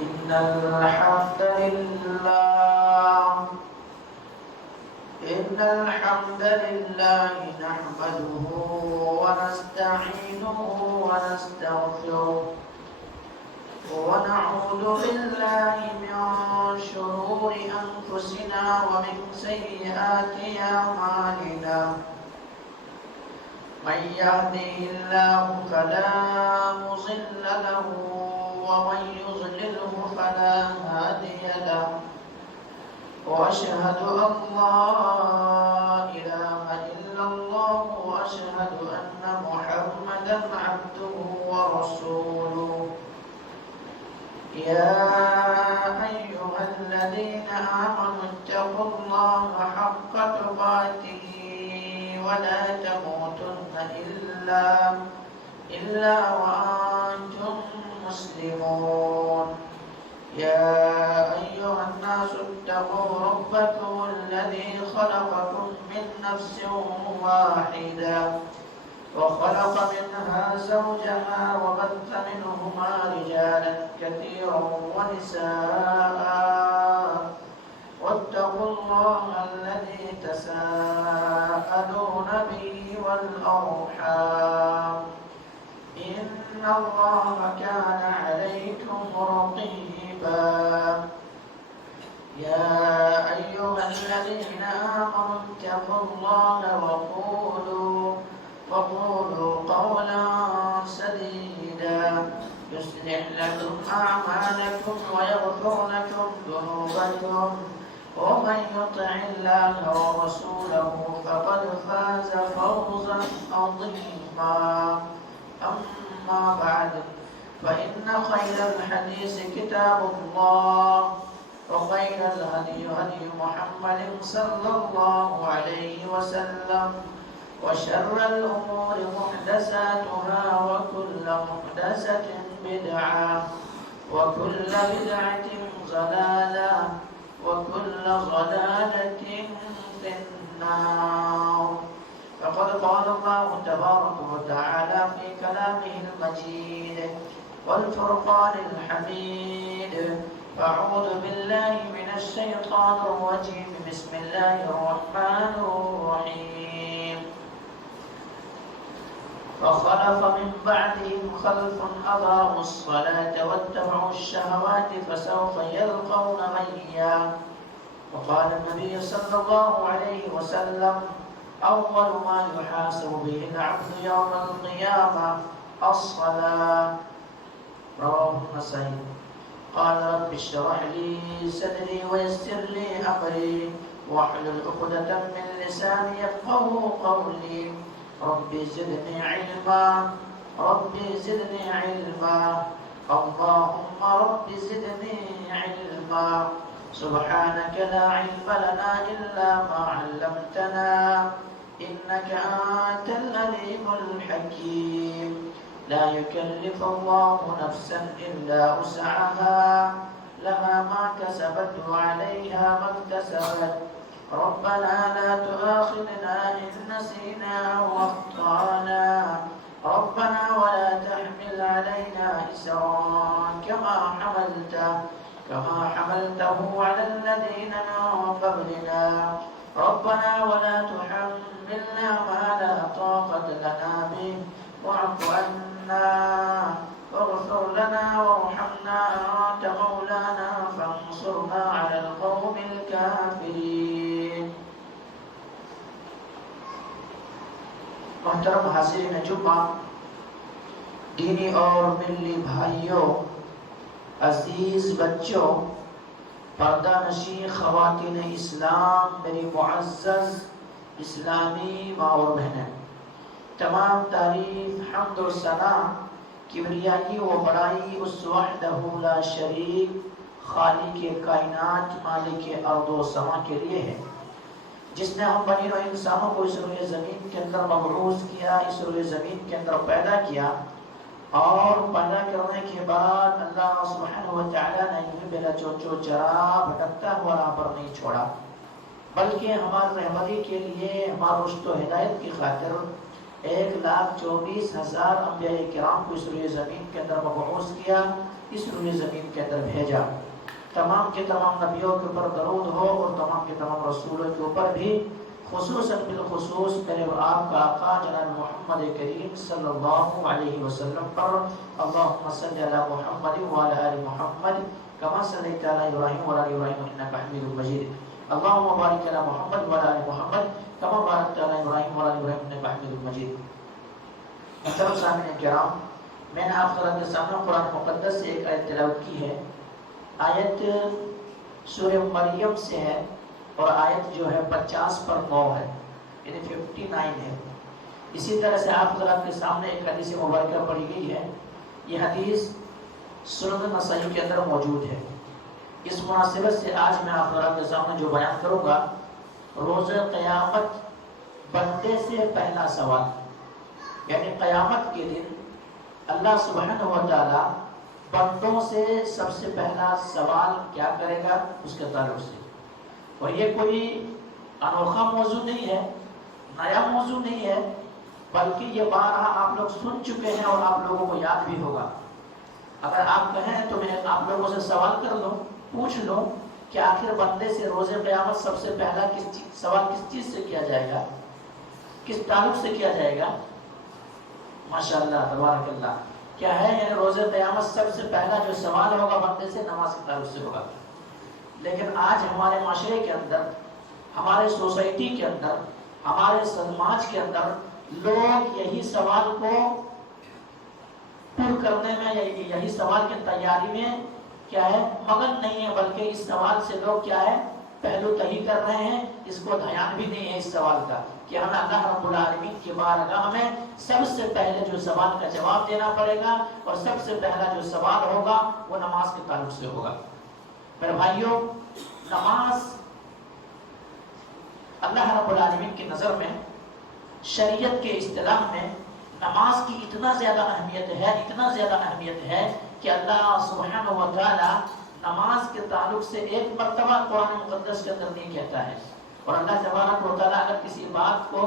إن الحمد لله نحمده ونستعينه ونستغفره ونعوذ بالله من شرور أنفسنا ومن سيئات أعمالنا من يهده الله فلا مضل له ومن يضلله فلا هادي له وأشهد أن لا إله إلا الله وأشهد أن محمدا عبده ورسوله يا أيها الذين آمنوا اتقوا الله حق تقاته ولا تموتن إلا وأنتم مسلمون يا أيها الناس اتقوا ربكم الذي خلقكم من نفس واحدة وخلق منها زوجها وبث منهما رجالا كثيرا ونساء واتقوا الله الذي تساءلون به والأرحام إن الله كان عليكم رقيبا يا أيها الذين آمنوا اتقوا الله وقولوا قولا سديدا يصلح لكم أعمالكم ويغفر لكم ذنوبكم ومن يطع الله ورسوله فقد فاز فوزا عظيما أما بعد فإن خير الحديث كتاب الله وخير الهدي هدي محمد صلى الله عليه وسلم وشر الأمور محدثاتها وكل محدثة بدعة وكل بدعة ضلالة وكل ضلالة في النار فقد قال الله تبارك وتعالى في كلامه المجيد والفرقان الحميد أعوذ بالله من الشيطان الرجيم بسم الله الرحمن الرحيم فخلف من بعدهم خلف أضاعوا الصلاة واتبعوا الشهوات فسوف يلقون غيا وقال النبي صلى الله عليه وسلم أول ما يحاسب به العبد يوم القيامة الصلاة رواه النسائي قال رب اشرح لي صدري ويسر لي أمري واحلل عقدة من لساني يفقهوا قولي ربي زدني علما اللهم رب زدني علما سبحانك لا علم لنا إلا ما علمتنا إنك أنت العليم الحكيم لا يكلف الله نفسا إلا وسعها لها ما كسبت وعليها ما اكتسبت ربنا لا تؤاخذنا إن نسينا أو أخطأنا ربنا ولا تحمل علينا إسرا كما حملته على الذين من قبلنا ربنا ولا تحملنا ما لا طاقة لنا به واعف عنا واغفر لنا وارحمنا أنت مولانا فانصرنا على القوم الكافرين محترم حاضرین جمعہ دینی اور ملی بھائیوں عزیز بچوں پردہ نشین خواتین اسلام میری معزز اسلامی ماں اور بہنیں تمام تعریف حمد و ثنا کبریائی و بڑائی اس وحدہ لا شریک خالق کائنات مالک ارض و سما کے لیے ہے جس نے ہم بنی نوع انسانوں کو اس روئے زمین کے اندر مبعوث کیا اس روئے زمین کے اندر پیدا کیا اور پیدا کرنے کے بعد اللہ سبحانہ و تعالیٰ نے انہیں بلا چوچو چرا بھٹکتا ہوا راہ پر نہیں چھوڑا بلکہ ہماری رہبری کے لیے ہمارا رشد و ہدایت کی خاطر 1,24,000 انبیاء کرام کو اس روئے زمین کے اندر مبعوث کیا اس روئے زمین کے اندر بھیجا۔ تمام کے تمام نبیوں کے اوپر درود ہو اور تمام کے تمام رسولوں کے اوپر بھی، خصوصاً بالخصوص میرے اور آپ کا آقا جناب محمد کریم صلی اللہ علیہ وسلم پر اللہم صلی علی محمد وعلی آل محمد کما صلیت علی ابراہیم وعلی آل ابراہیم انک حمید مجید، اللہم بارک علی محمد وعلی آل محمد کما بارکت علی ابراہیم وعلی آل ابراہیم انک حمید مجید۔ محترم سامعین کرام، میں نے آپ حضرات کے سامنے قرآن مقدس سے ایک آیت تلاوت کی ہے۔ آیت سورہ مریم سے ہے اور آیت جو ہے 50 پر 9 ہے، یعنی 59 ہے۔ اسی طرح سے آپ حضرات کے سامنے ایک حدیث مبارکہ پڑھی گئی ہے، یہ حدیث سنن نسائی کے اندر موجود ہے۔ اس مناسبت سے آج میں آپ حضرات کے سامنے جو بیان کروں گا، روز قیامت بندے سے پہلا سوال، یعنی قیامت کے دن اللہ سبحانہ و تعالی بندوں سے سب سے پہلا سوال کیا کرے گا اس کے تعلق سے۔ اور یہ کوئی انوکھا موضوع نہیں ہے، نیا موضوع نہیں ہے، بلکہ یہ بارہا آپ لوگ سن چکے ہیں اور آپ لوگوں کو یاد بھی ہوگا۔ اگر آپ کہیں تو میں آپ لوگوں سے سوال کر لوں، پوچھ لوں کہ آخر بندے سے روز قیامت سب سے پہلا سوال کس چیز سے کیا جائے گا، کس تعلق سے کیا جائے گا؟ ماشاءاللہ تبارک اللہ، کیا ہے؟ یعنی روز قیامت سب سے پہلا جو سوال ہوگا بندے سے نماز کے تعلق سے ہوگا۔ لیکن آج ہمارے معاشرے کے اندر، ہمارے سوسائٹی کے اندر، ہمارے سماج کے اندر لوگ یہی سوال کو پور کرنے میں، یہی سوال کی تیاری میں کیا ہے مگن نہیں ہے، بلکہ اس سوال سے لوگ کیا ہے پہلو تہی کر رہے ہیں۔ اس کو دھیان بھی نہیں ہے اس سوال کا کہ ہمیں اللہ رب العالمین کی بارگاہ میں سب سے پہلے جو سوال کا جواب دینا پڑے گا، اور سب سے پہلا جو سوال ہوگا وہ نماز کے تعلق سے ہوگا۔ میرے بھائیوں، نماز اللہ رب العالمین کی نظر میں، شریعت کے اصطلاح میں نماز کی اتنا زیادہ اہمیت ہے، اتنا زیادہ اہمیت ہے کہ اللہ سبحانہ و تعالی نماز کے تعلق سے ایک مرتبہ قرآن مقدس کے اندر نہیں کہتا ہے۔ اور اللہ تبارک و تعالی اگر کسی بات کو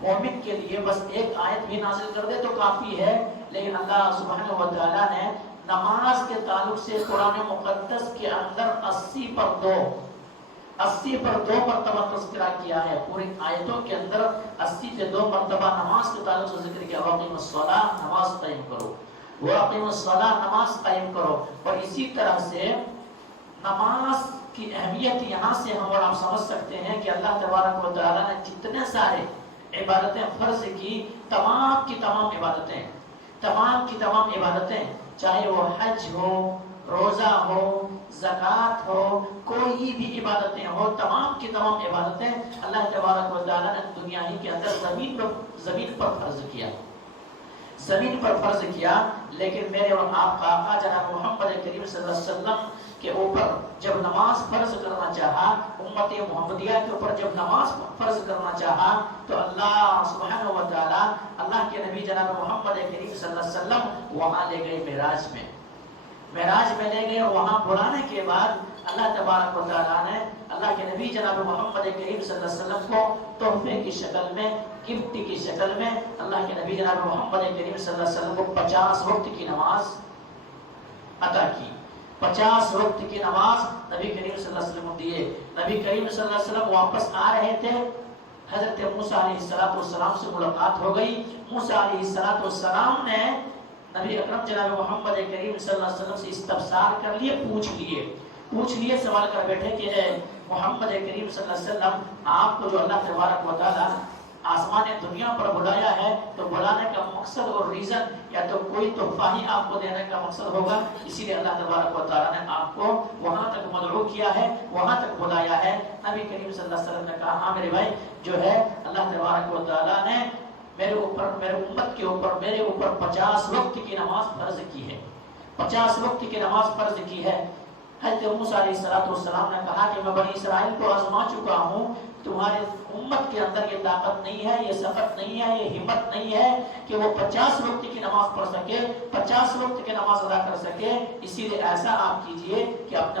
مومن کے لیے بس ایک آیت بھی نازل کر دے تو کافی ہے، لیکن اللہ سبحانہ و تعالی نے نماز کے تعلق سے قرآن مقدس کے اندر 80 پر 2 مرتبہ تذکرہ کیا ہے۔ پوری آیتوں کے اندر 80 سے 2 مرتبہ نماز کے تعلق سے ذکر کیا، وَأَقِیمُوا الصَّلَاةَ، نماز قائم کرو، وَأَقِیمُوا الصَّلَاةَ، نماز قائم کرو۔ اور اسی طرح سے نماز کی اہمیت یہاں سے ہم اور آپ سمجھ سکتے ہیں کہ اللہ تبارک و تعالیٰ نے جتنے سارے عبادتیں فرض کی، تمام کی تمام عبادتیں، چاہے وہ حج ہو، روزہ ہو، زکوٰۃ ہو، کوئی بھی عبادتیں ہو، تمام کی تمام عبادتیں اللہ تبارک و تعالیٰ نے دنیا ہی کے اندر زمین پر فرض کیا۔ لیکن میرے اور آپ کا آقا جناب محمد کریم صلی اللہ علیہ وسلم کے اوپر جب نماز فرض کرنا چاہا، امت محمدیہ کے اوپر جب نماز فرض کرنا چاہا، تو اللہ سبحانہ و تعالی اللہ کے نبی جناب محمد کریم صلی اللہ علیہ وسلم وہاں لے گئے، معراج میں لے گئے، اور وہاں بلانے کے بعد اللہ تبارک و تعالیٰ نے اللہ کے نبی جناب محمد کریم صلی اللہ علیہ وسلم کو تحفے کی شکل میں، گفٹ کی شکل میں، اللہ کے نبی جناب محمد کریم صلی اللہ علیہ وسلم کو 50 وقت کی نماز عطا کی۔ 50 وقت کی نماز نبی کریم صلی اللہ علیہ وسلم دیے۔ نبی کریم صلی اللہ علیہ وسلم واپس آ رہے تھے، حضرت موسیٰ علیہ السلام سے ملاقات ہو گئی۔ موسیٰ علیہ السلام نے نبی اکرم جناب محمد کریم صلی اللہ علیہ وسلم سے استفسار کر لیے، پوچھ لیے، سوال کر بیٹھے کہ اے محمد کریم صلی اللہ علیہ وسلم، آپ کو جو اللہ تبارک و تعالیٰ آسمان دنیا پر بلایا ہے، تو بلانے کا مقصد اور ریزن یا تو کوئی تحفہ ہی آپ کو دینے کا مقصد ہوگا، اسی لیے اللہ تبارک و تعالیٰ نے آپ کو وہاں تک مدعو کیا ہے، وہاں تک بلایا ہے۔ نبی کریم صلی اللہ علیہ وسلم نے کہا، ہاں میرے بھائی، جو ہے اللہ تبارک و تعالیٰ نے میرے امت کے اوپر 50 وقت کی نماز فرض کی ہے، 50 وقت کی نماز فرض کی ہے۔ حضرت موسیٰ علیہ السلام نے کہا کہ میں بنی اسرائیل کو آزما چکا ہوں، تمہارے امت کے اندر یہ طاقت نہیں ہے، یہ سخت نہیں ہے، یہ ہمت نہیں ہے کہ وہ 50 وقت کی نماز پڑھ سکے، 50 وقت کی نماز ادا کر سکے، اسی لیے ایسا آپ کیجئے کہ اپنے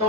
2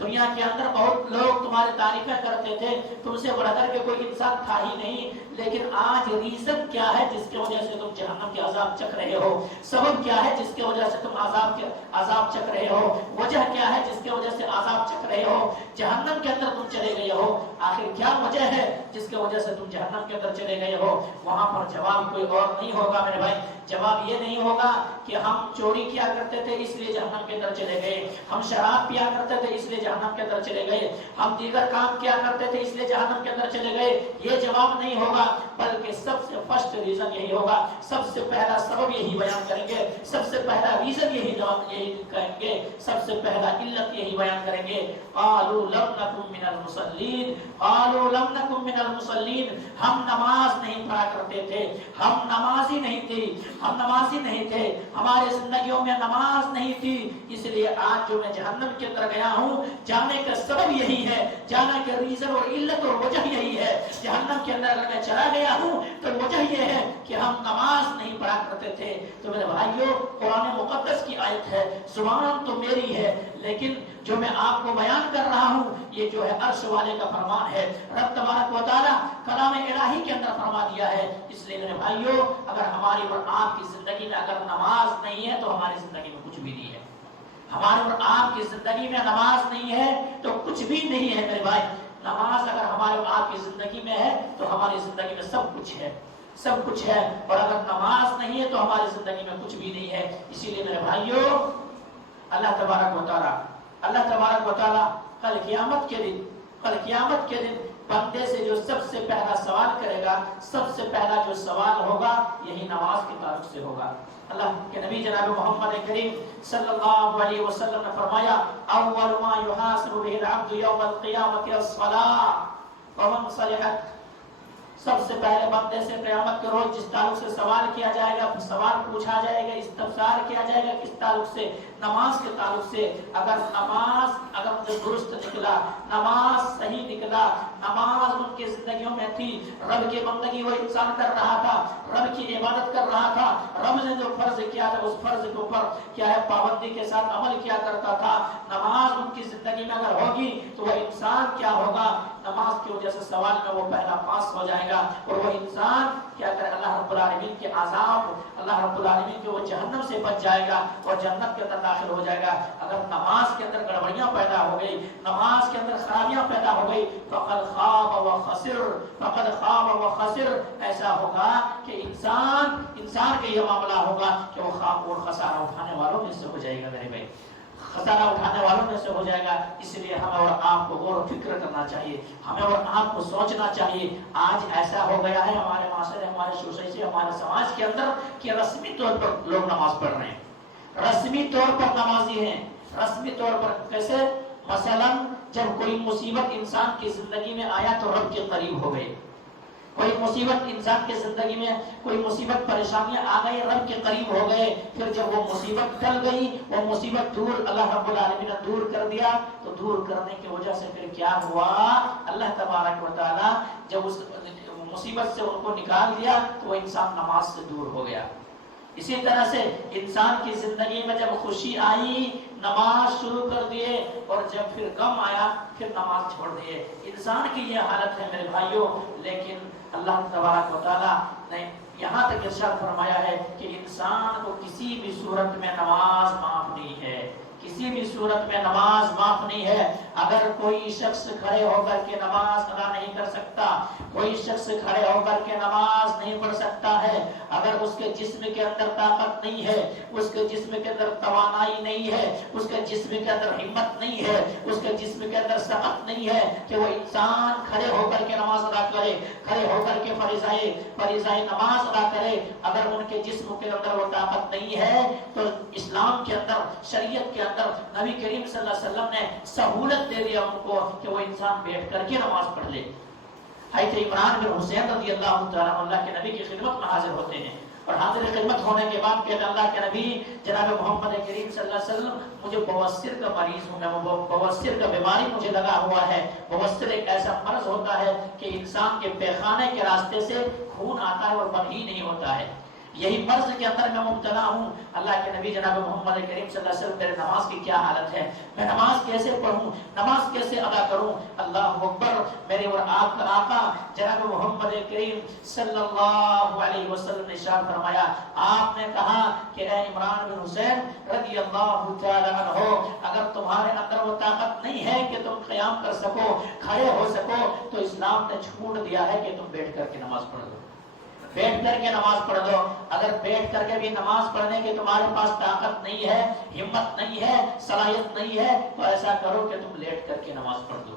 دنیا کے اندر بہت لوگ تمہاری تعریفیں کرتے تھے، تم سے بڑھ کر کے کوئی انسان تھا ہی نہیں، لیکن آج ریزن کیا ہے جس کی وجہ سے تم جہنم کے عذاب چکھ رہے ہو؟ سبب کیا ہے جس کی وجہ سے تم عذاب چکھ رہے ہو؟ وجہ کیا ہے جس کی وجہ سے عذاب چکھ رہے ہو؟ جہنم کے اندر تم چلے گئے ہو، آخر کیا وجہ ہے جس کی وجہ سے تم جہنم کے اندر چلے گئے ہو؟ وہاں پر جواب کوئی اور نہیں ہوگا میرے بھائی، جواب یہ نہیں ہوگا کہ ہم چوری کیا کرتے تھے اس لیے جہنم کے اندر چلے گئے، ہم شراب پیا کرتے تھے اس لیے جہنم کے اندر چلے گئے، ہم دیگر کام کیا کرتے تھے اس لیے جہنم کے اندر چلے گئے، یہ جواب نہیں ہوگا، بلکہ سب سے فرسٹ ریزن یہی ہوگا، سب سے پہلا سبب یہی بیان کریں گے، سب سے پہلا ریزن یہی کہیں گے، سب سے پہلا علت یہی بیان کریں گے، قالوا لم نکن من المصلین، قالوا لم نکن من المصلین، ہم نماز نہیں پڑھا کرتے تھے، ہم نمازی نہیں تھے، ہم نمازی نہیں تھے، ہمارے زندگیوں میں نماز نہیں تھی، اس لیے آج جو میں جہنم کے اندر گیا ہوں، جانے کا سبب یہی ہے، جانے کا ریزن اور علت اور وجہ یہی ہے، جہنم کے اندر اگر میں چلا گیا ہوں تو وجہ یہ ہے کہ ہم نماز نہیں پڑھا کرتے تھے۔ تو میرے بھائیو، قرآن مقدس کی آیت ہے، زبان تو میری ہے، لیکن جو میں آپ کو بیان کر رہا ہوں یہ جو ہے عرش والے کا فرمان ہے، رب تبارک و تعالی کلام الہی کے اندر فرما دیا ہے۔ اس لیے میرے بھائیو، اگر ہماری اور آپ کی زندگی میں اگر نماز نہیں ہے تو ہماری زندگی میں کچھ بھی نہیں ہے، ہماری اور آپ کی زندگی میں نماز نہیں ہے تو کچھ بھی نہیں ہے میرے بھائی۔ نماز اگر ہمارے اور آپ کی زندگی میں ہے تو ہماری زندگی میں سب کچھ ہے، سب کچھ ہے، اور اگر نماز نہیں ہے تو ہماری زندگی میں کچھ بھی نہیں ہے۔ اسی لیے میرے بھائیو، اللہ تبارک و تعالی کل قیامت کے دن بندے سے جو سب سے پہلا سوال کرے گا، سب سے پہلا جو سوال ہوگا یہی نماز کے تعلق سے ہوگا۔ اللہ کے نبی جناب محمد کریم صلی اللہ علیہ وسلم نے فرمایا، اول ما يحاسب به العبد يوم القيامة الصلاة ومن صلحت، سب سے پہلے بندے سے قیامت کے روز جس تعلق سے سوال کیا جائے گا، سوال پوچھا جائے گا، استفسار کیا جائے گا، کس تعلق سے؟ نماز کے تعلق سے۔ اگر نماز درست نکلا، نماز صحیح نکلا، نماز ان کی زندگیوں میں تھی، رب کی بندگی وہ انسان کر رہا تھا، رب کی عبادت کر رہا تھا، رب نے جو فرض کیا تھا اس فرض کے اوپر کیا ہے پابندی کے ساتھ عمل کیا کرتا تھا، نماز ان کی زندگی میں اگر ہوگی تو وہ انسان کیا ہوگا؟ نماز کی وجہ سے سوال میں وہ پہلا پاس ہو جائے گا، اور وہ انسان کیا کرے؟ اللہ رب العالمین کے عذاب، اللہ رب العالمین کے وہ جہنم سے بچ جائے گا اور جنت کے اندر داخل ہو جائے گا۔ اگر نماز کے اندر گڑبڑیاں پیدا ہو گئی، نماز کے اندر خرابیاں پیدا ہو گئی، فقد خاب و خسر، ایسا ہوگا کہ انسان کے یہ معاملہ ہوگا کہ وہ خواب اور خسارہ اٹھانے والوں میں سے ہو جائے گا میرے بھائی، خسارہ اٹھانے والوں میں سے ہو جائے گا۔ اس لیے ہمیں اور آپ کو غور و فکر کرنا چاہیے، ہمیں اور آپ کو سوچنا چاہیے۔ آج ایسا ہو گیا ہے ہمارے معاشرے، ہمارے سوسائٹی، ہمارے سماج کے اندر کہ رسمی طور پر لوگ نماز پڑھ رہے ہیں، رسمی طور پر نمازی ہیں، رسمی طور پر کیسے؟ مثلا جب کوئی مصیبت انسان کی زندگی میں آیا تو رب کے قریب ہو گئے، کوئی مصیبت انسان کی زندگی میں، کوئی مصیبت پریشانیاں آ گئی، رب کے قریب ہو گئے، پھر جب وہ مصیبت ٹل گئی، وہ مصیبت دور اللہ رب العالمین نے دور کر دیا، تو دور کرنے کی وجہ سے پھر کیا ہوا؟ اللہ تبارک و تعالی جب اس مصیبت سے ان کو نکال دیا تو وہ انسان نماز سے دور ہو گیا۔ اسی طرح سے انسان کی زندگی میں جب خوشی آئی نماز شروع کر دیے، اور جب پھر غم آیا پھر نماز چھوڑ دیے۔ انسان کی یہ حالت ہے میرے بھائیوں، لیکن اللہ تبارک و تعالی نے یہاں تک ارشاد فرمایا ہے کہ انسان کو کسی بھی صورت میں نماز معاف نہیں ہے، کسی بھی صورت میں نماز معاف نہیں ہے۔ اگر کوئی شخص کھڑے ہو کر کے نماز ادا نہیں کر سکتا، کوئی شخص کھڑے ہو کر کے نماز نہیں پڑھ سکتا ہے، اگر اس کے جسم کے اندر طاقت نہیں ہے، اس کے جسم کے اندر توانائی نہیں ہے، اس کے جسم کے اندر ہمت نہیں ہے، اس کے جسم کے اندر صحت نہیں ہے کہ وہ انسان کھڑے ہو کر کے نماز ادا کرے، کھڑے ہو کر کے فریضۂ نماز ادا کرے، اگر ان کے جسم کے اندر وہ طاقت نہیں ہے تو اسلام کے اندر، شریعت کے اندر نبی کریم صلی اللہ علیہ وسلم نے سہولت دے دیا ان کو کہ وہ انسان بیٹھ کر کے نماز پڑھ لے۔ حضرت عمران بن حسین رضی اللہ تعالیٰ اللہ کے نبی کی خدمت میں حاضر ہوتے ہیں، اور حاضر خدمت ہونے کے بعد کہتے ہیں اللہ کے نبی جناب محمد کریم صلی اللہ علیہ وسلم مجھے بواسیر کا مریض ہوں، میں بواسیر کا بیماری مجھے لگا ہوا ہے۔ بواسیر ایک ایسا مرض ہوتا ہے کہ انسان کے پیخانے کے راستے سے خون آتا ہے اور بند ہی نہیں ہوتا ہے، یہی مرض کے اندر میں مبتلا ہوں. اللہ کے نبی جناب محمد کریم صلی اللہ علیہ وسلم میرے نماز کی کیا حالت ہے, میں نماز کیسے پڑھوں, نماز کیسے ادا کروں. اللہ اکبر. میرے اور آپ کا آقا جناب محمد کریم صلی اللہ علیہ وسلم نے ارشاد فرمایا, آپ نے کہا کہ اے عمران بن حسین رضی اللہ تعالی عنہ, اگر تمہارے اندر وہ طاقت نہیں ہے کہ تم قیام کر سکو, کھڑے ہو سکو, تو اسلام نے چھوٹ دیا ہے کہ تم بیٹھ کر کے نماز پڑھ دو, بیٹھ کر کے نماز پڑھ دو. اگر بیٹھ کر کے بھی نماز پڑھنے کی تمہارے پاس طاقت نہیں ہے, ہمت نہیں ہے, صلاحیت نہیں ہے, تو ایسا کرو کہ تم لیٹ کر کے نماز پڑھ دو,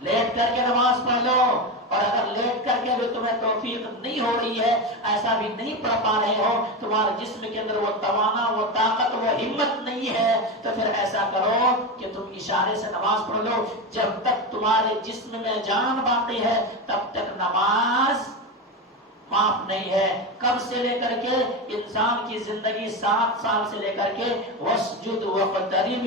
لیٹ کر کے نماز پڑھ لو. اور اگر لیٹ کر کے بھی تمہیں توفیق نہیں ہو رہی ہے, ایسا بھی نہیں پڑھ پا رہے ہو, تمہارے جسم کے اندر وہ توانا, وہ طاقت, وہ ہمت نہیں ہے, تو پھر ایسا کرو کہ تم اشارے سے نماز پڑھ لو. جب تک تمہارے جسم میں جان باقی ہے تب تک نماز معاف نہیں ہے. کب سے لے کر کے انسان کی زندگی 7 سال سے لے کر کے وسجد وقترب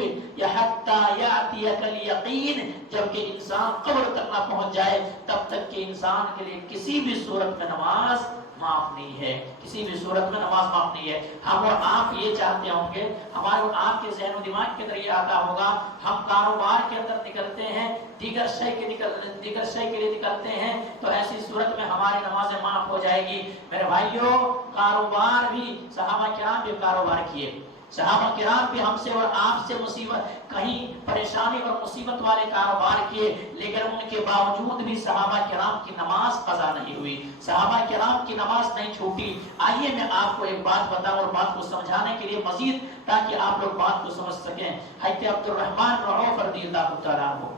حتی یاتیک الیقین, جب کہ انسان قبر تک نہ پہنچ جائے تب تک کہ انسان کے لیے کسی بھی صورت میں نماز معاف نہیں ہے, کسی بھی صورت میں نماز معاف نہیں ہے. ہم اور آپ یہ چاہتے ہوں گے, ہمارے اور آپ کے ذہن و دماغ کے اندر یہ آتا ہوگا, ہم کاروبار کے اندر نکلتے ہیں, دیگر شے کے لیے نکلتے ہیں, تو ایسی صورت میں ہماری نمازیں معاف ہو جائے گی. میرے بھائیوں, کاروبار بھی صحابہ کرام بھی کاروبار کیے, صحابہ کرام بھی ہم سے اور آپ سے مصیبت, کہیں پریشانی اور مصیبت والے کاروبار کیے, لیکن ان کے باوجود بھی صحابہ کرام کی نماز قضا نہیں ہوئی, صحابہ کرام کی نماز نہیں چھوٹی. آئیے میں آپ کو ایک بات بتاؤں اور بات کو سمجھانے کے لیے مزید, تاکہ آپ لوگ بات کو سمجھ سکیں. حضرت عبد الرحمن بن عوف رضی اللہ تعالیٰ عنہ,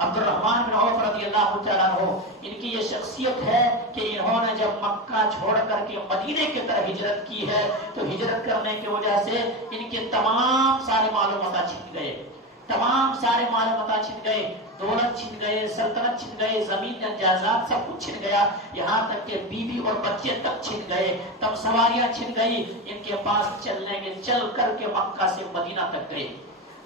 عبد الرحمن بن عوف رضی اللہ تعالیٰ عنہ, ان کی یہ شخصیت ہے کہ انہوں نے جب مکہ چھوڑ کر کے مدینے کی طرف ہجرت کی ہے, تو ہجرت کرنے کی وجہ سے ان کے تمام سارے مال و متاع چھن گئے, تمام سارے مال و متاع چھن گئے, دولت چھن گئے, سلطنت چھن گئے, زمین جائیداد سب کچھ چھن گیا, یہاں تک کہ بیوی اور بچے تک چھن گئے, تب سواریاں چھن گئی. ان کے پاس چل کر کے مکہ سے مدینہ تک گئے,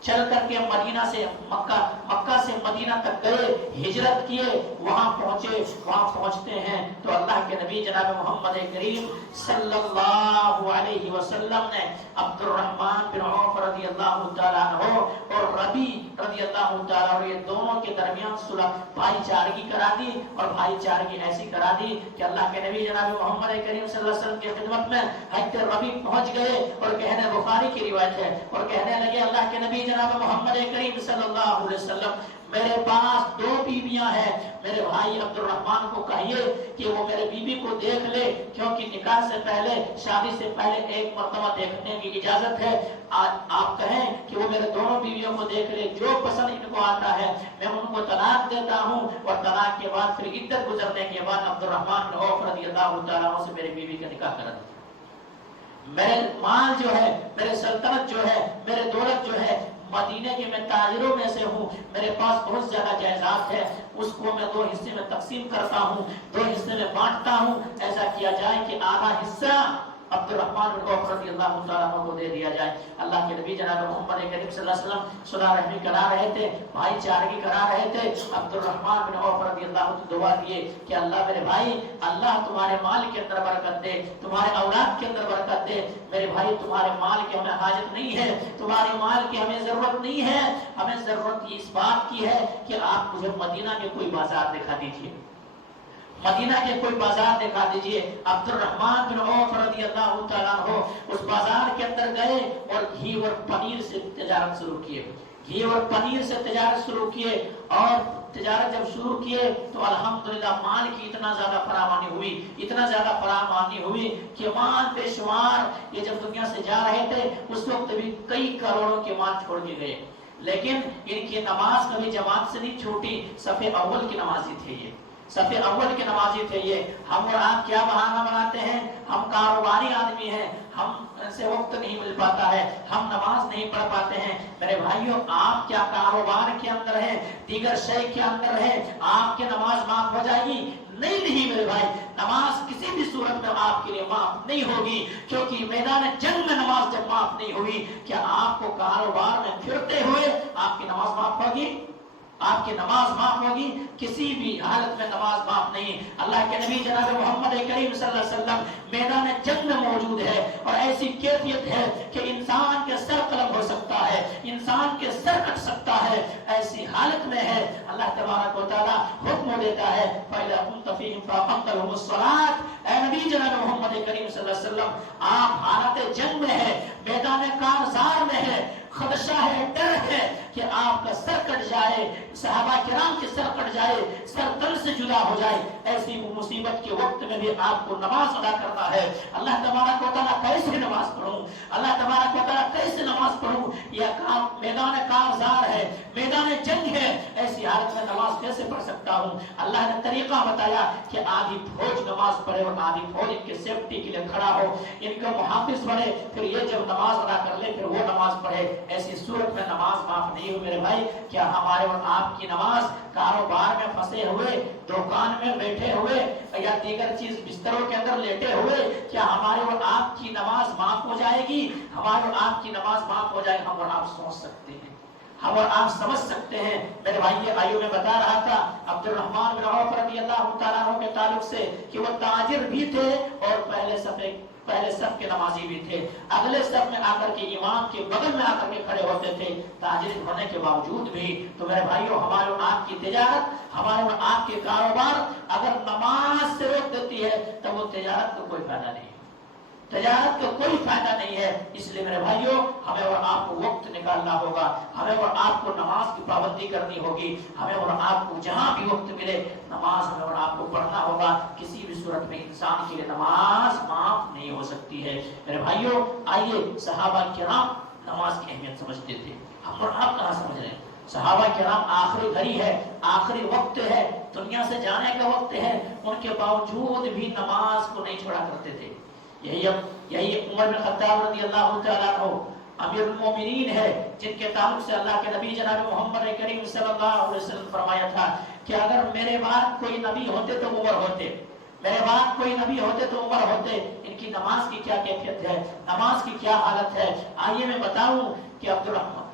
چل کر کے مدینہ سے مکہ سے مدینہ تک گئے, ہجرت کیے, وہاں پہنچے. وہاں پہنچتے ہیں تو اللہ کے نبی جناب محمد کریم صلی اللہ علیہ وسلم نے عبد الرحمن بن عوف رضی اللہ تعالیٰ عنہ اور ربی رضی اللہ تعالیٰ عنہ, یہ دونوں کے درمیان صلح بھائی چارگی کرا دی. اور بھائی چارگی ایسی کرا دی کہ اللہ کے نبی جناب محمد کریم صلی اللہ علیہ وسلم کی خدمت میں حضرت ربی پہنچ گئے, اور کہنے, بخاری کی روایت ہے, اور کہنے لگے, اللہ کے نبی جناب محمد کریم صلی اللہ علیہ وسلم, میرے پاس 2 بیویاں ہیں, میرے بھائی عبد الرحمن کو کہیے کہ وہ میرے بیوی کو دیکھ لے, کیونکہ نکاح سے پہلے, شادی سے پہلے ایک مرتبہ دیکھنے کی اجازت ہے. آپ کہیں کہ وہ میرے دونوں بیویوں کو دیکھ لے, جو پسند ان کو آتا ہے میں ان کو طلاق دیتا ہوں, اور طلاق کے بعد پھر عدت گزرنے کے بعد عبد الرحمن بن عوف رضی اللہ تعالیٰ عنہ سے میری بیوی کا نکاح کرا دیا. میرے مال جو ہے, میرے سلطنت جو ہے, میرے دولت جو ہے, مدینے کے میں تاجروں میں سے ہوں, میرے پاس بہت زیادہ جائیداد ہے, اس کو میں 2 حصے میں تقسیم کرتا ہوں, 2 حصے میں بانٹتا ہوں. ایسا کیا جائے کہ آدھا حصہ عبد الرحمن بن عوف رضی اللہ تعالیٰ عنہ کو دے دیا جائے. اللہ کے نبی جناب محمد کریم صلی اللہ علیہ وسلم صلح رحمی کرا رہے تھے, بھائی چارگی کرا رہے تھے. عبد الرحمن بن عوف رضی اللہ عنہ دعا کیے کہ اللہ میرے بھائی, اللہ تمہارے مال کے اندر برکت دے, تمہارے اولاد کے اندر برکت دے. میرے بھائی, تمہارے مال کی ہمیں حاجت نہیں ہے, تمہارے مال کی ہمیں ضرورت نہیں ہے, ہمیں ضرورت اس بات کی ہے کہ آپ مجھے مدینہ کے کوئی بازار دکھا دیجیے, مدینہ کے کوئی بازار دکھا دیجئے. عبد الرحمن بن عوف رضی اللہ تعالیٰ عنہ اس بازار کے اندر گئے اور گھی اور پنیر سے تجارت شروع کیے, گھی اور پنیر سے تجارت شروع کیے. اور تجارت جب شروع کیے تو الحمدللہ مال کی اتنا زیادہ فراوانی ہوئی, اتنا زیادہ فراوانی ہوئی کہ مال بے شمار. یہ جب دنیا سے جا رہے تھے اس وقت بھی کئی کروڑوں کے مال چھوڑ کے گئے, لیکن ان کی نماز کبھی جماعت سے نہیں چھوٹی, صف اول کی نمازی تھے, یہ صف اول کے نمازی تھے. یہ ہم اور آپ کیا بہانہ بناتے ہیں, ہم کاروباری آدمی ہیں, ہم سے وقت نہیں مل پاتا ہے, ہم نماز نہیں پڑھ پاتے ہیں. میرے بھائیوں, آپ کیا کاروبار کے اندر ہیں, دیگر شے کے اندر ہیں, آپ کی نماز معاف ہو جائے گی؟ نہیں میرے بھائی, نماز کسی بھی صورت میں آپ کے لیے معاف نہیں ہوگی, کیونکہ میدان جنگ میں نماز جب معاف نہیں ہوئی, کیا آپ کو کاروبار میں پھرتے ہوئے آپ کی نماز معاف ہوگی؟ آپ کی نماز معاف ہوگی، کسی بھی حالت میں نماز معاف نہیں۔ اللہ کے نبی جناب محمد کریم صلی اللہ علیہ وسلم میدان جنگ میں موجود ہے اور ایسی کیفیت ہے کہ انسان کے سر قلم ہو سکتا ہے، انسان کے سر کٹ سکتا ہے، ایسی حالت میں ہے۔ اللہ تبارک و تعالیٰ حکم دیتا ہے فَإِذَا كُنْتَ فِيهِمْ فَأَقَمْتَ لَهُمُ الصَّلَاةَ، اے نبی جناب محمد کریم صلی اللہ علیہ وسلم آپ حالت جنگ میں ہے، میدان کارزار میں ہے، خدشہ ہے، ڈر ہے کہ آپ کا سر کٹ جائے، صحابہ کرام کے سر کٹ جائے، سر تل سے جدا ہو جائے، ایسی مصیبت کے وقت میں بھی آپ کو نماز ادا کرنا ہے۔ اللہ تبارک و تعالیٰ کیسے نماز پڑھوں، اللہ تبارک و تعالیٰ کیسے نماز پڑھوں، یہ میدان کارزار ہے، میدان جنگ ہے، ایسی حالت میں نماز کیسے پڑھ سکتا ہوں؟ اللہ نے طریقہ بتایا کہ آدھی فوج نماز پڑھے اور آدھی فوج ان کے سیفٹی کے لیے کھڑا ہو، ان کا محافظ بنے، پھر یہ جب نماز ادا کر لے پھر وہ نماز پڑھے۔ ایسی صورت میں نماز معاف نہیں ہو میرے بھائی۔ کیا ہمارے اور آپ کی نماز کاروبار میں پھنسے ہوئے، دکان میں بیٹھے ہوئے یا دیگر چیز بستروں کے اندر لیٹے ہوئے، کیا ہمارے اور آپ کی نماز معاف ہو جائے گی؟ ہمارے اور آپ کی نماز معاف ہو جائے گی، ہم اور آپ سوچ سکتے ہیں، ہم اور آپ سمجھ سکتے ہیں۔ میرے بھائی آئیو میں بتا رہا تھا عبد الرحمن بن عوف رضی اللہ تعالیٰ عنہ کے تعلق سے کہ وہ تاجر بھی تھے اور پہلے صف کے نمازی بھی تھے، اگلے صف میں آ کر کے امام کے بغل میں آ کر کے کھڑے ہوتے تھے تاجر ہونے کے باوجود بھی۔ تو میرے بھائیوں ہمارے اور آپ کی تجارت، ہمارے اور آپ کے کاروبار اگر نماز سے روک دیتی ہے تو وہ تجارت کو کوئی فائدہ نہیں، تجارت کا کوئی فائدہ نہیں ہے۔ اس لیے میرے بھائیوں ہمیں اور آپ کو وقت نکالنا ہوگا، ہمیں اور آپ کو نماز کی پابندی کرنی ہوگی، ہمیں اور آپ کو جہاں بھی وقت ملے نماز ہمیں اور آپ کو پڑھنا ہوگا۔ کسی بھی صورت میں انسان کے لیے نماز معاف نہیں ہو سکتی ہے۔ میرے بھائیوں آئیے، صحابہ کرام نماز کی اہمیت سمجھتے تھے، ہم اور آپ کہاں سمجھ رہے ہیں؟ صحابہ کرام آخری گھڑی ہے، آخری وقت ہے، دنیا سے جانے کا وقت ہے، ان کے باوجود بھی نماز کو نہیں چھوڑا کرتے تھے۔ یہی عمر بن خطاب رضی اللہ تعالیٰ عنہ امیر المومنین ہے، جن کے تعلق سے اللہ کے نبی جناب محمد کریم صلی اللہ علیہ وسلم فرمایا تھا کہ اگر میرے بعد کوئی نبی ہوتے تو عمر ہوتے، میرے بعد کوئی نبی ہوتے تو عمر ہوتے۔ ان کی نماز کی کیا کیفیت ہے، نماز کی کیا حالت ہے؟ آئیے میں بتاؤں کہ عبد الرحمن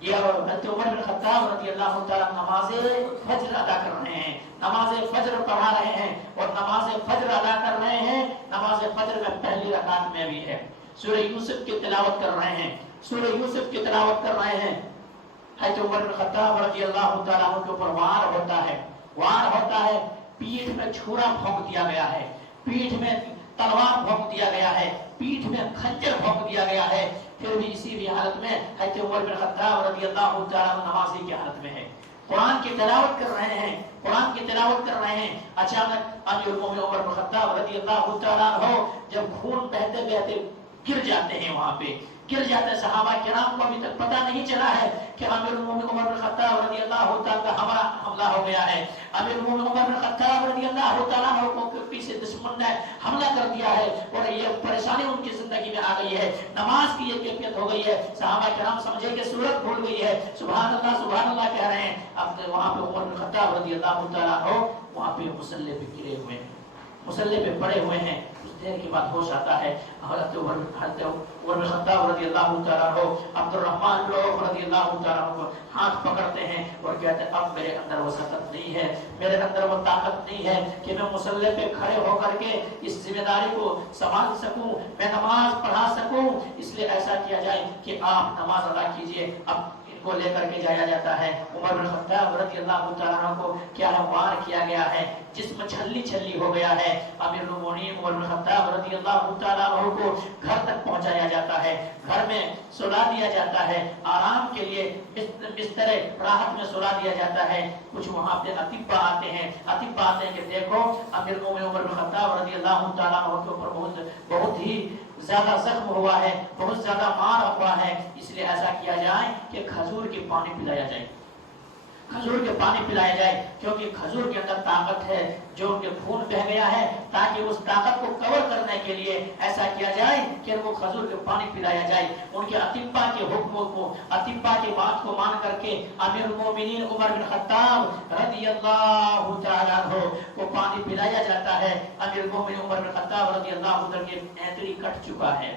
یہ حضرت عمر بن خطاب رضی اللہ تعالیٰ نماز فجر ادا کر رہے ہیں، نماز فجر پڑھا رہے ہیں اور نماز فجر ادا کر رہے ہیں۔ نماز فجر میں پہلی رکعت میں بھی ہے سورہ یوسف کی تلاوت کر رہے ہیں، سورہ یوسف کی تلاوت کر رہے ہیں۔ حضرت عمر بن خطاب رضی اللہ تعالیٰ عنہ کے اوپر وار ہوتا ہے، پیٹھ میں چھرا پھونک دیا گیا ہے، پیٹھ میں تلوار پھونک دیا گیا ہے، پیٹھ میں خنجر پھونک دیا گیا ہے، پھر بھی اسی بھی حالت میں حضرت عمر بن خطاب رضی اللہ تعالیٰ عنہ نمازی کی حالت میں ہے، قرآن کی تلاوت کر رہے ہیں، قرآن کی تلاوت کر رہے ہیں۔ اچانک امیر المومنین عمر بن خطاب رضی اللہ تعالیٰ عنہ جب خون بہتے بہتے گر جاتے ہیں، وہاں پہ گر جاتے ہیں، صحابہ کرام کو ابھی تک پتہ نہیں چلا ہے کہ امیر المومنین عمر بن خطاب رضی اللہ تعالیٰ کا حملہ ہو گیا ہے۔ امیر المومنین عمر بن خطاب رضی اللہ تعالیٰ عنہ کو پیچھے دشمن نے حملہ کر دیا ہے اور یہ پریشانی ان کی زندگی میں آ گئی ہے، نماز کی یہ کیفیت ہو گئی ہے۔ صحابہ کرام سمجھے کہ سورت بھول گئی ہے، سبحان اللہ کہہ رہے ہیں۔ اب وہاں پہ عمر بن خطاب رضی اللہ تعالیٰ عنہ وہاں پہ مصلی پہ گرے ہوئے ہیں، مصلی پہ پڑے ہوئے ہیں۔ کچھ دیر کے بعد ہوش آتا ہے، حضرت عمر بن خطاب رضی اللہ تعالیٰ عنہ عبد الرحمن بن عوف رضی اللہ تعالیٰ عنہ کو ہاتھ پکڑتے ہیں اور کہتے ہیں اب میرے اندر وہ طاقت نہیں ہے، میرے اندر وہ طاقت نہیں ہے کہ میں مصلی پہ کھڑے ہو کر کے اس ذمہ داری کو سنبھال سکوں، میں نماز پڑھا سکوں۔ اس لیے ایسا کیا جائے کہ آپ نماز ادا کیجئے۔ اب کو لے کر کے جایا جاتا ہے، عمر بن خطاب رضی اللہ تعالیٰ عنہ کو کیا ہے وار کیا گیا ہے، جسم چھلی ہو گیا ہے۔ امیر المومنین عمر بن خطاب رضی اللہ تعالیٰ عنہ کو گھر تک پہنچایا جاتا ہے، گھر میں سلا دیا جاتا ہے، آرام کے لیے بستر راحت میں سلا دیا جاتا ہے۔ کچھ وہاں پہ اطباء آتے ہیں کہ دیکھو امیر المومنین عمر بن خطاب رضی اللہ تعالیٰ عنہ کے اوپر بہت ہی زیادہ زخم ہوا ہے، بہت زیادہ مار ہوا ہے، اس لیے ایسا کیا جائے کہ کھجور کے پانی پلایا جائے، کھجور کے پانی پلایا جائے، کیونکہ کھجور کے اندر طاقت ہے جو ان کے خون بہ گیا ہے، تاکہ اس طاقت کو کور کرنے کے لیے ایسا کیا جائے کہ وہ کھجور کے پانی پلایا جائے۔ ان کے اطباء کے حکموں کو، اطباء کی بات کو مان کر کے امیر المومنین عمر بن خطاب رضی اللہ تعالیٰ عنہ کو پانی پلایا جاتا ہے۔ امیر المومنین عمر بن خطاب رضی اللہ عنہ کی اینتڑی کٹ چکا ہے،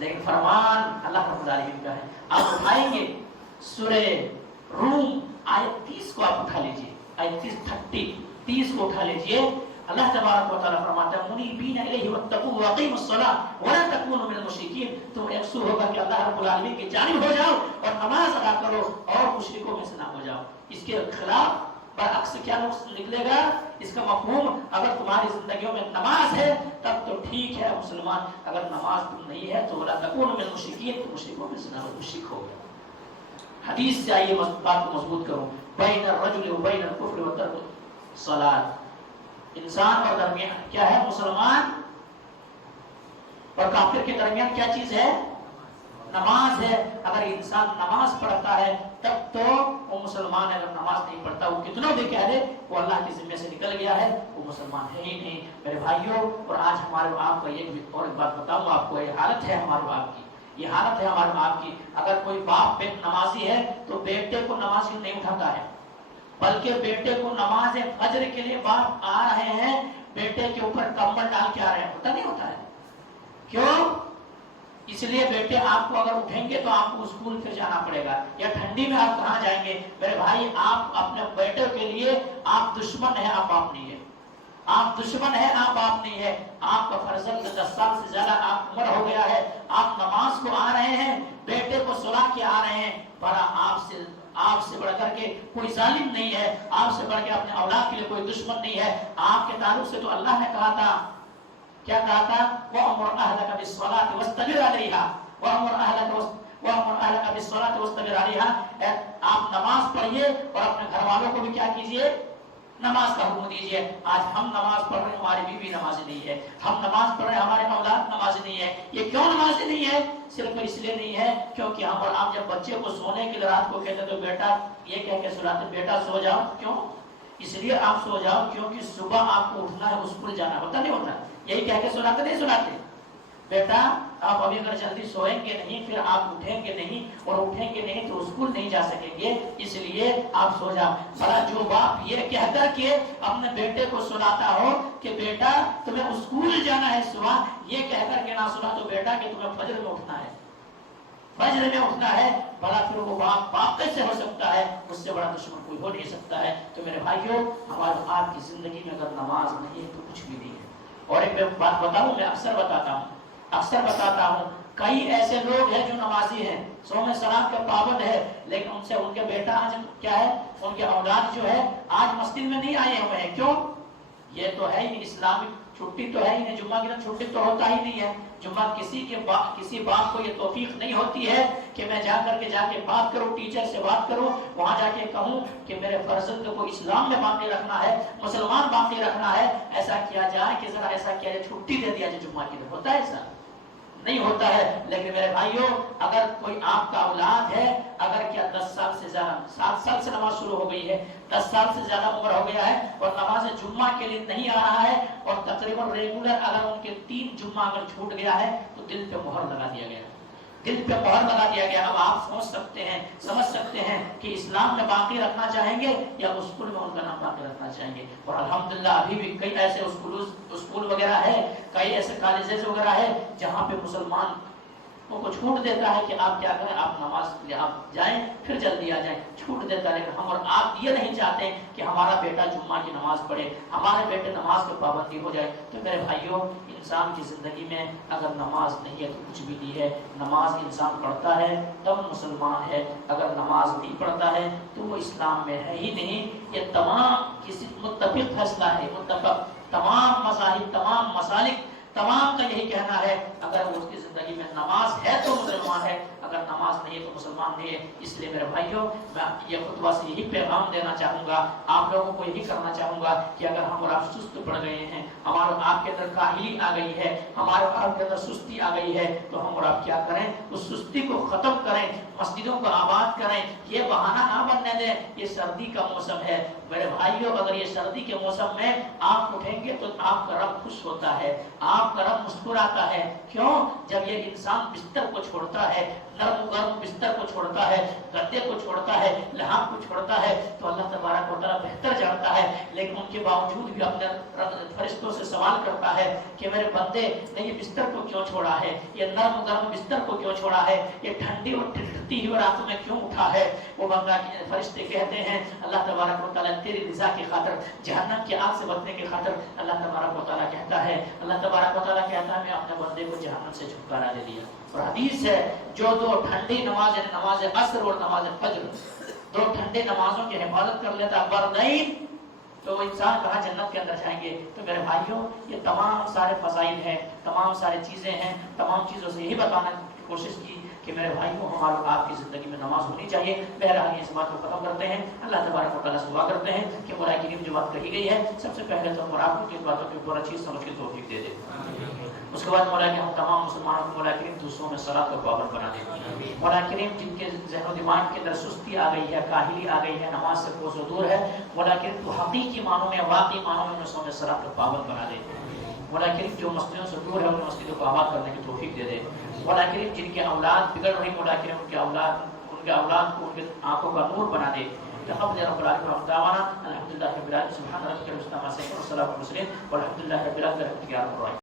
لیکن فرمان اللہ رب العالمین کا ہے. آپ اٹھائیں گے سورہ روم آیت 30 کو آپ اٹھا لیجئے, آیت 30 کو اٹھا لیجئے. اللہ تبارک و تعالیٰ فرماتا ہے منیبین الیہ واتقوا واقیموا الصلاۃ ولا تکونوا من المشرکین. تم یکسو ہوگا کہ اللہ رب العالمین کی جانب ہو جاؤ اور نماز ادا کرو اور مشرکوں میں سے نہ ہو جاؤ. اس کے خلاف برعکس کیا نکلے گا؟ اس کا مفہوم اگر تمہاری زندگیوں میں نماز ہے تب تو ٹھیک ہے مسلمان, اگر نماز تم نہیں ہے تو ولا تکونوا من المشرکین, تو مشرکوں میں سے نہ ہو, مشرک ہو. حدیث سے آئیے بات کو مضبوط کرو. بین الرجل وبین الکفر وترک الصلاۃ, انسان اور درمیان کیا ہے؟ مسلمان اور کافر کے درمیان کیا چیز ہے؟ نماز ہے. اگر انسان نماز پڑھتا ہے تب تو وہ مسلمان ہے, اگر نماز نہیں پڑھتا وہ کتنا بھی کہہ دے وہ اللہ کے ذمے سے نکل گیا ہے, وہ مسلمان ہے ہی نہیں. میرے بھائیوں, اور آج ہمارے باپ کا ایک بات بتاؤں آپ کو, یہ حالت ہے ہمارے باپ کی, یہ حالت ہے ہمارے باپ کی. اگر کوئی باپ نمازی ہے تو بیٹے کو نمازی نہیں اٹھاتا ہے, بلکہ بیٹے کو نماز فجر کے لیے باپ آ رہے ہیں, بیٹے کے اوپر کمبل ڈال کے آ رہے ہیں. ہوتا نہیں ہوتا ہے؟ کیوں؟ اس لیے بیٹے آپ کو اگر اٹھیں گے تو آپ کو اسکول پھر جانا پڑے گا, یا ٹھنڈی میں آپ کہاں جائیں گے؟ میرے بھائی, آپ اپنے بیٹے کے لیے آپ دشمن ہیں, آپ باپ نہیں ہے. آپ دشمن ہیں, آپ باپ نہیں ہے. آپ کا فرزند 10 سال سے زیادہ آپ عمر ہو گیا ہے, آپ نماز کو آ رہے ہیں, بیٹے کو سلا کے آ رہے ہیں. بڑا آپ سے بڑھ کر کے کوئی ظالم نہیں ہے, آپ سے بڑھ کے اپنے اولاد کے لیے کوئی دشمن نہیں ہے. آپ کے تعلق سے تو اللہ نے کہا تھا, کیا کہا تھا؟ وَأَمُرْ أَهْلَكَ بِالصَّلَاةِ وَاسْتَبِرْ عَلَيْهَا وَأَمُرْ أَهْلَكَ بِالصَّلَاةِ وَاسْتَبِرْ عَلَيْهَا. آپ نماز پڑھیے اور اپنے گھر والوں کو بھی کیا کیجئے؟ نماز کا حکم دیجئے. آج ہم نماز پڑھ رہے ہیں, ہماری بیوی نمازی نہیں ہے. ہم نماز پڑھ رہے ہیں, ہمارے اولاد نمازی نہیں ہے. یہ کیوں نمازی نہیں ہے؟ صرف اس لیے نہیں ہے کیونکہ ہم اور آپ جب بچے کو سونے کے لیے رات کو کہتے تو بیٹا یہ کہہ کے سلاتے, بیٹا سو جاؤ. کیوں؟ اس لیے آپ سو جاؤ کیونکہ صبح آپ کو اٹھنا ہے, اسکول جانا. ہوتا نہیں ہوتا؟ یہی کہہ کے سلاتے نہیں سلاتے؟ بیٹا آپ ابھی اگر جلدی سوئیں گے نہیں پھر آپ اٹھیں گے نہیں, اور اٹھیں گے نہیں تو اسکول نہیں جا سکیں گے, اس لیے آپ سو جاؤ. بڑا جو باپ یہ کہہ کر کے اپنے بیٹے کو سلاتا ہو کہ بیٹا تمہیں اسکول جانا ہے صبح, یہ کہہ کر کے نہ سنا تو بیٹا کہ تمہیں فجر میں اٹھنا ہے, فجر میں اٹھنا ہے, بڑا پھر وہ باپ کیسے ہو سکتا ہے؟ اس سے بڑا دشمن کوئی ہو نہیں سکتا ہے. تو میرے بھائیوں, ہمارے آپ کی زندگی میں اگر نماز نہیں ہے تو کچھ بھی نہیں ہے. اور ایک بات بتاؤں, میں اکثر بتاتا ہوں, کئی ایسے لوگ ہیں جو نمازی ہیں, صوم سلام کے پابند ہے, لیکن ان سے ان کے بیٹا آج کیا ہے, ان کے اولاد جو ہے آج مسجد میں نہیں آئے ہوئے ہیں. کیوں؟ یہ تو ہے ہی اسلامی چھٹی تو ہے ہی نہیں, جمعہ کی چھٹی تو ہوتا ہی نہیں ہے. جمعہ کسی باپ کو یہ توفیق نہیں ہوتی ہے کہ میں جا کے بات کروں, ٹیچر سے بات کروں, وہاں جا کے کہوں کہ میرے فرزند کو اسلام میں باقی رکھنا ہے, مسلمان باقی رکھنا ہے. ایسا کیا جائے کہ ذرا ایسا کیا جائے, چھٹی دے دیا جائے جمعہ کی. ہوتا ہے ایسا؟ نہیں ہوتا ہے. لیکن میرے بھائیوں, اگر کوئی آپ کا اولاد ہے, اگر کیا 10 سال سے زیادہ, 7 سال سے نماز شروع ہو گئی ہے, 10 سال سے زیادہ عمر ہو گیا ہے اور نماز جمعہ کے لیے نہیں آ رہا ہے, اور تقریباً ریگولر اگر ان کے 3 جمعہ اگر چھوٹ گیا ہے تو دل پہ مہر لگا دیا گیا, دل پہ مہر لگا دیا گیا. اب آپ سمجھ سکتے ہیں کہ اسلام میں باقی رکھنا چاہیں گے یا اسکول میں ان کا نام باقی رکھنا چاہیں گے. اور الحمدللہ ابھی بھی کئی ایسے اسکول وغیرہ ہے, کئی ایسے کالجز وغیرہ ہے جہاں پہ مسلمان کو چھوٹ دیتا ہے کہ آپ کیا کریں, آپ نماز کے لیے آپ جائیں پھر جلدی آ جائیں, چھوٹ دیتا ہے. لیکن ہم اور آپ یہ نہیں چاہتے کہ ہمارا بیٹا جمعہ کی نماز پڑھے, ہمارے بیٹے نماز کی پابندی ہو جائے. تو میرے بھائیوں, انسان کی زندگی میں اگر نماز نہیں ہے تو کچھ بھی نہیں ہے. نماز انسان پڑھتا ہے تب مسلمان ہے, اگر نماز نہیں پڑھتا ہے تو وہ اسلام میں ہے ہی نہیں. یہ تمام کسی متفق فیصلہ ہے, متفق تمام مذاہب, تمام مسالک, تمام کا یہی کہنا ہے, اگر اس کی زندگی میں نماز ہے تو مسلمان ہے, اگر نماز نہیں ہے تو مسلمان نہیں ہے. اس لیے میرے بھائیوں, میں یہ خطبہ سے یہی پیغام دینا چاہوں گا, آپ لوگوں کو یہی کرنا چاہوں گا کہ اگر ہم اور آپ سست پڑ گئے ہیں, ہمارے آپ کے اندر کاہلی آ گئی ہے, ہمارے آپ کے اندر سستی آ گئی ہے, تو ہم اور آپ کیا کریں, اس سستی کو ختم کریں, مسجدوں کو آباد کریں. یہ بہانہ نہ بننے دیں, یہ سردی کا موسم ہے. میرے بھائیوں, اگر یہ سردی کے موسم میں آپ اٹھیں گے تو آپ کا رب خوش ہوتا ہے, آپ کا رب مسکراتا ہے. کیوں؟ جب یہ انسان بستر کو چھوڑتا ہے, نرم گرم بستر کو چھوڑتا چھوڑتا ہے, گدے کو چھوڑتا ہے, لحاف کو چھوڑتا ہے, تو اللہ تبارک و تعالیٰ بہتر جانتا ہے. لیکن ان کے باوجود بھی اپنے فرشتوں سے سوال کرتا ہے کہ میرے بندے نے یہ بستر کو کیوں چھوڑا ہے, یہ نرم گرم بستر کو کیوں چھوڑا ہے, یہ ٹھنڈی اور ٹھنڈی ہوئی راتوں میں کیوں اٹھا ہے. وہ بندہ فرشتے کہتے ہیں اللہ تبارک و تعالیٰ تیری رضا کی خاطر, جہنم کی آگ سے بچنے کی خاطر. اللہ تبارک و تعالیٰ کہتا ہے, اللہ تبارک و تعالیٰ کہتا ہے میں اپنے بندے کو جہنم سے چھٹکارا دے دیا. اور حدیث ہے جو دو ٹھنڈی نماز, نماز عصر اور نماز فجر, دو ٹھنڈے نمازوں کی حفاظت کر لیتا نہیں تو وہ انسان کہاں جنت کے اندر جائیں گے. تو میرے بھائیوں یہ تمام سارے فضائل ہیں, تمام سارے چیزیں ہیں. تمام چیزوں سے یہی بتانا کی کوشش کی کہ میرے بھائیوں ہمارے آپ کی زندگی میں نماز ہونی چاہیے. بہرحال اس بات کو ختم کرتے ہیں. اللہ تبارک و تعالیٰ سے دعا کرتے ہیں کہ مولا کریم جو بات کہی گئی ہے سب سے پہلے تو ہم آپ کو ان باتوں کے اوپر اچھی سمجھ کے توفیق دے دے. اس کے بعد مولا کہ ہم تمام مسلمانوں کو مولا کریم دوسروں میں صلاۃ کو پابند بنا دے. مولا کریم جن کے ذہن و دماغ کے اندر سستی آ گئی ہے, کاہلی آ گئی ہے, نماز سے کوس و دور ہے, مولا کریم تو حقیقی معنوں میں, واقعی معنوں میں دوسروں میں صلاۃ کو پابند بنا دے. مولا کریم جو مسجدوں سے دور ہے ان مسجدوں کو آباد کرنے کی توفیق دے دے. مولا کریم جن کے اولاد بگڑ رہی, مولا کریم ان کے اولاد کو ان کے آنکھوں کا نور بنا دے. تقبل رب العالمین دعوانا الحمدللہ رب العالمین سبحان ربک رب العزت عما یصفون والسلام علی المرسلین والحمدللہ رب العالمین.